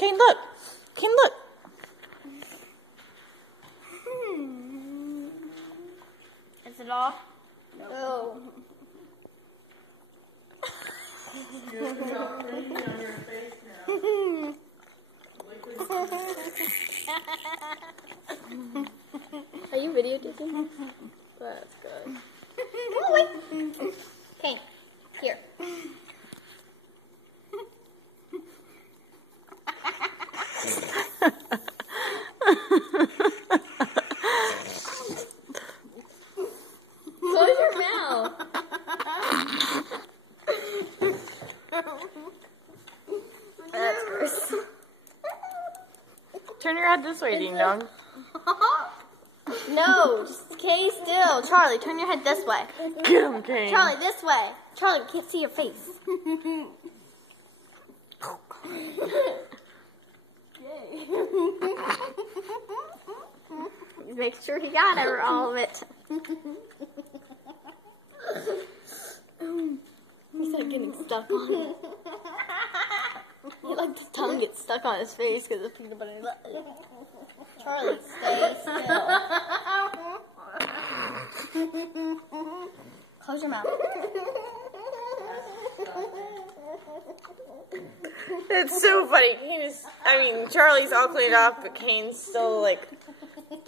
Kane, look. Kane, look. Is it off? No. You're not cleaning on your face now. Are you videotaping? That's good. Oh, wait. Kane, here. Close your mouth. That's gross. Turn your head this way, Ding Dong. No, just stay still. Charlie, turn your head this way. Get him, Kane. Charlie, this way. Charlie, can't see your face. Make sure he got all of it. He's not getting stuck on it. Like his tongue gets stuck on his face because of peanut butter. Charlie, stay still. Close your mouth. It's so funny. Charlie's all cleaned off, but Kane's still like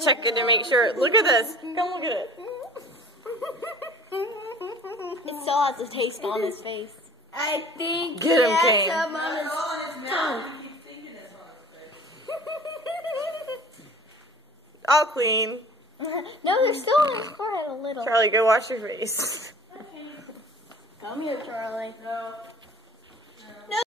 checking to make sure. Look at this. Come look at it. It still has a taste on his face. I think Get him, Kane. some on his tongue. He keeps thinking it's on his face. All clean. No, there's still on his forehead a little. Charlie, go wash your face. Come here, Charlie. No.